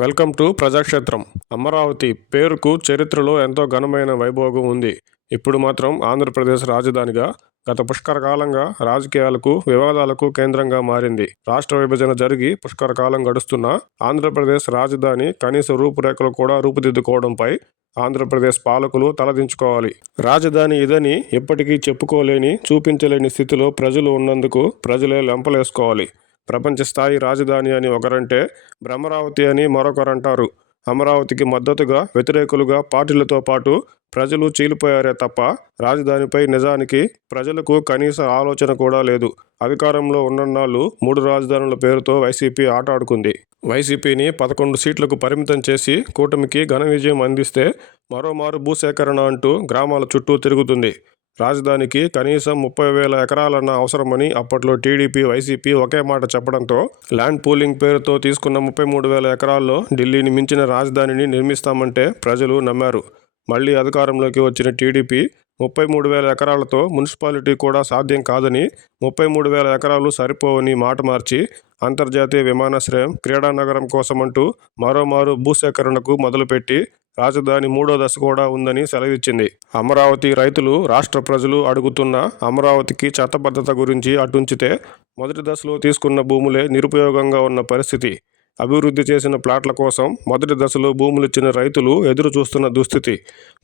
Welcome to ప్రజాక్షేత్రం. Amaravati పేరుకు చరిత్రలో ఎంతో ఘనమైన వైభోగం ఉంది. ఇప్పుడు మాత్రం ఆంధ్రప్రదేశ్ రాజధానిగా గత పుష్కర కాలంగా రాజకీయాలకు వివాదాలకు కేంద్రంగా మారింది. రాష్ట్ర విభజన జరిగి పుష్కర కాలం గడుస్తున్న ఆంధ్రప్రదేశ్ రాజధాని కనీస రూపురేఖలు కూడా రూపుదిద్దుకోవడంపై ఆంధ్రప్రదేశ్ పాలకులు తలదించుకోవాలి. రాజధాని ఇదని ఎప్పటికీ చెప్పుకోలేని చూపించలేని స్థితిలో ప్రజలు ఉన్నందుకు ప్రజలే లెంపలేసుకోవాలి. ప్రపంచ స్థాయి రాజధాని అని ఒకరంటే భ్రమరావతి అని మరొకరంటారు. అమరావతికి మద్దతుగా వ్యతిరేకులుగా పార్టీలతో పాటు ప్రజలు చీలిపోయారే తప్ప రాజధానిపై నిజానికి ప్రజలకు కనీస ఆలోచన కూడా లేదు. అధికారంలో ఉన్నన్నాళ్ళు మూడు రాజధానుల పేరుతో వైసీపీ ఆటాడుకుంది వైసీపీని పదకొండు సీట్లకు పరిమితం చేసి కూటమికి ఘన విజయం అందిస్తే మరోమారు భూసేకరణ అంటూ గ్రామాల చుట్టూ తిరుగుతుంది. రాజధానికి కనీసం ముప్పై వేల ఎకరాలన్న అవసరమని అప్పట్లో టీడీపీ వైసీపీ ఒకే మాట చెప్పడంతో ల్యాండ్ పూలింగ్ పేరుతో తీసుకున్న ముప్పై మూడు వేల ఎకరాల్లో ఢిల్లీని మించిన రాజధానిని నిర్మిస్తామంటే ప్రజలు నమ్మారు. మళ్ళీ అధికారంలోకి వచ్చిన టీడీపీ ముప్పై మూడు వేల ఎకరాలతో మున్సిపాలిటీ కూడా సాధ్యం కాదని ముప్పై మూడు వేల ఎకరాలు సరిపోవని మాట మార్చి అంతర్జాతీయ విమానాశ్రయం క్రీడా నగరం కోసమంటూ మరోమారు భూసేకరణకు మొదలుపెట్టి రాజధాని మూడో దశ కూడా ఉందని సెలవిచ్చింది. అమరావతి రైతులు రాష్ట్ర ప్రజలు అడుగుతున్న అమరావతికి చట్టబద్ధత గురించి అటుంచితే మొదటి దశలో తీసుకున్న భూములే నిరుపయోగంగా ఉన్న పరిస్థితి. అభివృద్ధి చేసిన ప్లాట్ల కోసం మొదటి దశలో భూములు ఇచ్చిన రైతులు ఎదురు చూస్తున్న దుస్థితి.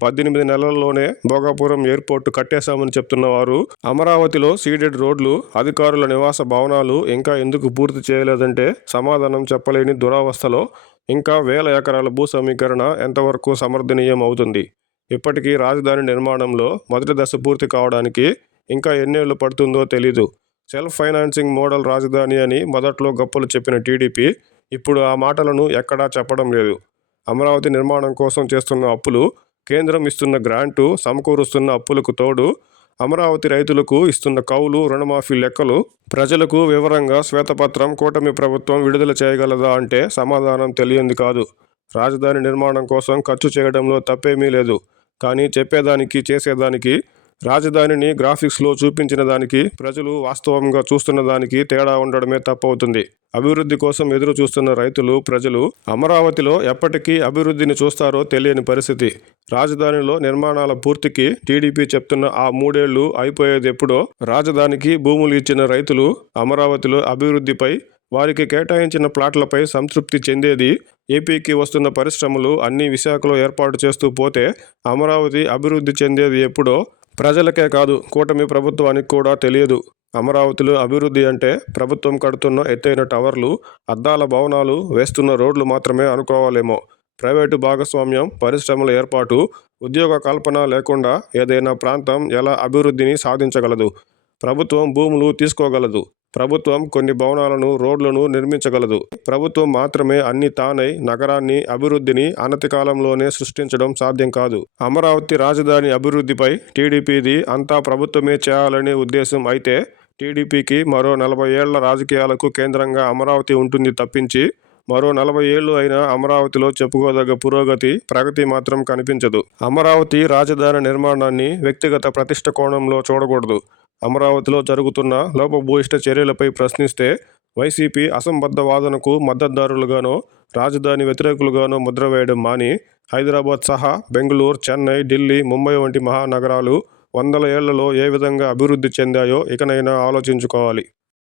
పద్దెనిమిది నెలల్లోనే భోగాపురం ఎయిర్పోర్ట్ కట్టేశామని చెప్తున్న వారు అమరావతిలో సీడెడ్ రోడ్లు అధికారుల నివాస భవనాలు ఇంకా ఎందుకు పూర్తి చేయలేదంటే సమాధానం చెప్పలేని దురావస్థలో ఇంకా వేల ఎకరాల భూ సమీకరణ ఎంతవరకు సమర్థనీయం అవుతుంది ఇప్పటికీ రాజధాని నిర్మాణంలో మొదటి దశ పూర్తి కావడానికి ఇంకా ఎన్నేళ్ళు పడుతుందో తెలీదు. సెల్ఫ్ ఫైనాన్సింగ్ మోడల్ రాజధాని అని మొదట్లో గప్పులు చెప్పిన టీడీపీ ఇప్పుడు ఆ మాటలను ఎక్కడా చెప్పడం లేదు. అమరావతి నిర్మాణం కోసం చేస్తున్న అప్పులు కేంద్రం ఇస్తున్న గ్రాంటు సమకూరుస్తున్న అప్పులకు తోడు అమరావతి రైతులకు ఇస్తున్న కౌలు రుణమాఫీ లెక్కలు ప్రజలకు వివరంగా శ్వేతపత్రం కూటమి ప్రభుత్వం విడుదల చేయగలదా అంటే సమాధానం తెలియంది కాదు. రాజధాని నిర్మాణం కోసం ఖర్చు చేయడంలో తప్పేమీ లేదు. కానీ చెప్పేదానికి చేసేదానికి రాజధానిని గ్రాఫిక్స్లో చూపించిన దానికి ప్రజలు వాస్తవంగా చూస్తున్న దానికి తేడా ఉండడమే తప్పవుతుంది. అభివృద్ధి కోసం ఎదురు చూస్తున్న రైతులు ప్రజలు అమరావతిలో ఎప్పటికీ అభివృద్ధిని చూస్తారో తెలియని పరిస్థితి. రాజధానిలో నిర్మాణాల పూర్తికి టీడీపీ చెప్తున్న ఆ మూడేళ్ళు అయిపోయేది ఎప్పుడో రాజధానికి భూములు ఇచ్చిన రైతులు అమరావతిలో అభివృద్ధిపై వారికి కేటాయించిన ప్లాట్లపై సంతృప్తి చెందేది ఏపీకి వస్తున్న పరిశ్రమలు అన్ని విశాఖలో ఏర్పాటు చేస్తూ పోతే అమరావతి అభివృద్ధి చెందేది ఎప్పుడో ప్రజలకే కాదు కూటమి ప్రభుత్వానికి కూడా తెలియదు. అమరావతిలో అభివృద్ధి అంటే ప్రభుత్వం కడుతున్న ఎత్తైన టవర్లు అద్దాల భవనాలు వేస్తున్న రోడ్లు మాత్రమే అనుకోవాలేమో. ప్రైవేటు భాగస్వామ్యం పరిశ్రమల ఏర్పాటు ఉద్యోగ కల్పన లేకుండా ఏదైనా ప్రాంతం ఎలా అభివృద్ధిని సాధించగలదు? ప్రభుత్వం భూములు తీసుకోగలదు. ప్రభుత్వం కొన్ని భవనాలను రోడ్లను నిర్మించగలదు. ప్రభుత్వం మాత్రమే అన్ని తానై నగరాన్ని అభివృద్ధిని అనతి కాలంలోనే సృష్టించడం సాధ్యం కాదు. అమరావతి రాజధాని అభివృద్ధిపై టీడీపీది అంతా ప్రభుత్వమే చేయాలనే ఉద్దేశం అయితే టీడీపీకి మరో నలభై ఏళ్ళ రాజకీయాలకు కేంద్రంగా అమరావతి ఉంటుంది తప్పించి మరో నలభై ఏళ్ళు అయినా అమరావతిలో చెప్పుకోదగ్గ పురోగతి ప్రగతి మాత్రం కనిపించదు. అమరావతి రాజధాని నిర్మాణాన్ని వ్యక్తిగత ప్రతిష్ట కోణంలో చూడకూడదు. అమరావతిలో జరుగుతున్న లోపభూయిష్ట చర్యలపై ప్రశ్నిస్తే వైసీపీ అసంబద్ధ వాదనకు మద్దతుదారులుగానో రాజధాని వ్యతిరేకులుగానో ముద్ర వేయడం మాని హైదరాబాద్ సహా బెంగళూరు చెన్నై ఢిల్లీ ముంబై వంటి మహానగరాలు వందల ఏళ్ళలో ఏ విధంగా అభివృద్ధి చెందాయో ఇకనైనా ఆలోచించుకోవాలి.